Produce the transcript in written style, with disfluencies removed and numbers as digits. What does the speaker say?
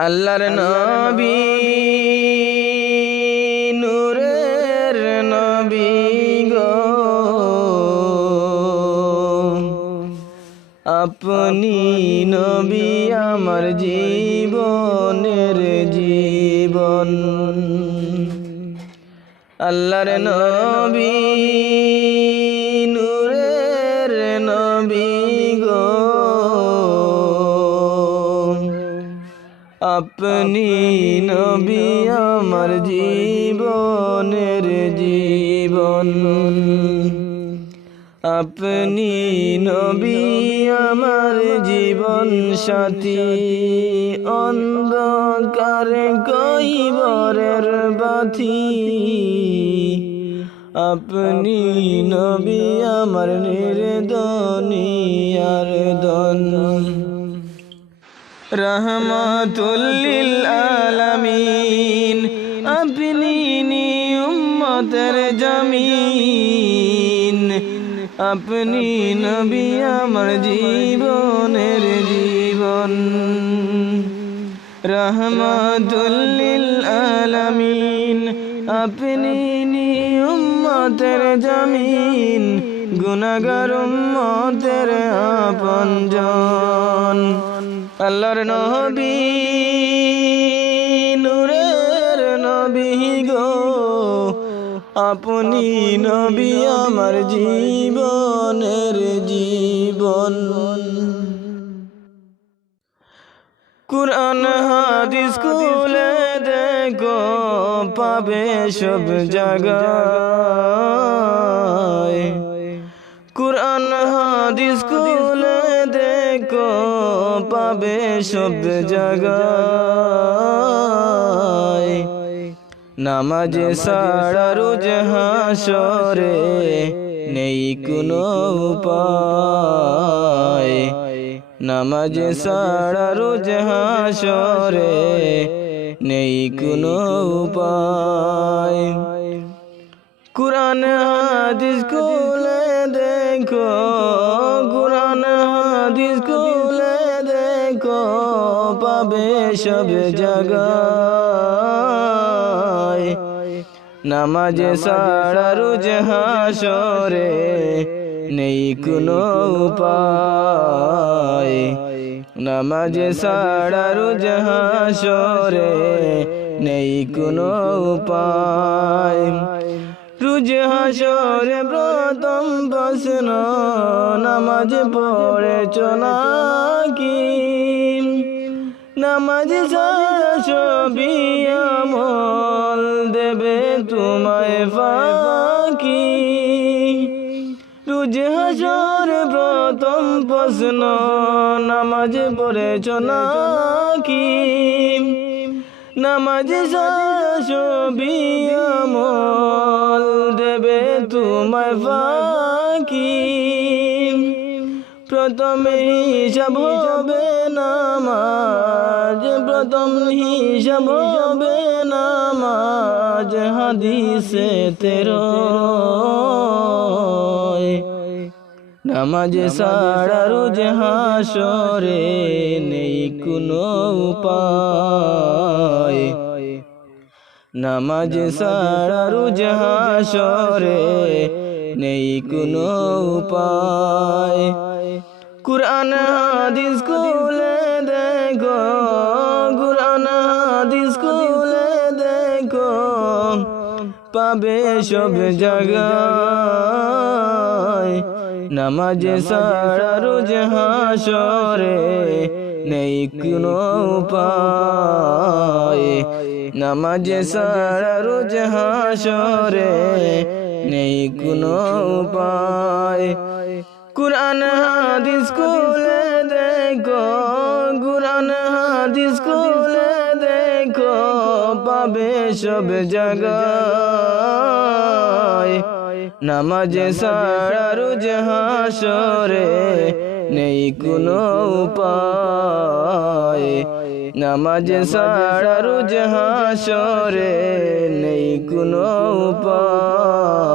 আল্লাহর নবী নূরের নবী গো, আপনি নবী আমার জীবনের জীবন। আল্লাহর নবী নূরের নবী গো, আপনি নবী আমার জীবনের জীবন। আপনি নবী আমার জীবন সাথী, অন্ধকারে কইবরের বাতি। আপনি নবী আমার নির্দনিয়ার দন। রহমাতুল লিল আলামিন, আপনি উম্মতের জামিন। আপনি নবী আমার জীবনের জীবন। রহমাতুল লিল আলামিন, আপনি উম্মতের জামিন। গুনাহগার উম্মতের আপনজন। আল্লাহর নবী নূরের নবী গো, আপনি নবী আমার জীবনের জীবন। কুরআন হাদিস খুলে দেখো, পাবে সব জায়গায়। কুরআন হাদিস খুলে দেখো, পাবে সব জায়গায়। নামাজ ছাড়া রোজ হাসরে নেই কোনো উপায়। নামাজ ছাড়া রোজ হাসরে নেই কোনো উপায়। কুরআন হাদিস খুলে দেখো, কুরআন হাদিস খুলে দেখো, পাবে সব জায়গায়। নামাজ ছাড়া রোজ হাসরে নেই কোনো উপায়। নামাজ ছাড়া রোজ হাসরে নেই কোনো উপায়। রোজ হাসরে প্রথম প্রশ্ন, নামাজ পড়েছ নাকি? নামাজ ছাড়া সবই আমল দেবে তোমায় ফাঁকি। রোজ হাসরে প্রথম প্রশ্ন, নামাজ পড়েছ নাকি? নামাজ ছাড়া সবই আমল দেবে তোমায় ফাঁকি। প্রথম হিসাব হবে নামাজ, প্রথম হিসাব হবে নামাজ। হাদিসে 13 নামাজ ছাড়া রোজ হাসরে নেই কোনো উপায়। নামাজ ছাড়া রোজ হাসরে নেই কোনো উপায়। কুরআন হাদিস খুলে দেখো, কুরআন হাদিস খুলে দেখো, পাবে সব জায়গায়। নামাজ ছাড়া রোজ হাসরে নেই কোনো উপায়। নামাজ ছাড়া রোজ হাসরে নেই কোনো উপায়। কুরআন হাদিস খুলে দেখো, কুরআন হাদিস খুলে দেখো, পাবে সব জায়গায়। নামাজ ছাড়া রোজ হাসরে নেই কোনো উপায়। নামাজ ছাড়া রোজ হাসরে নেই কোনো উপায়।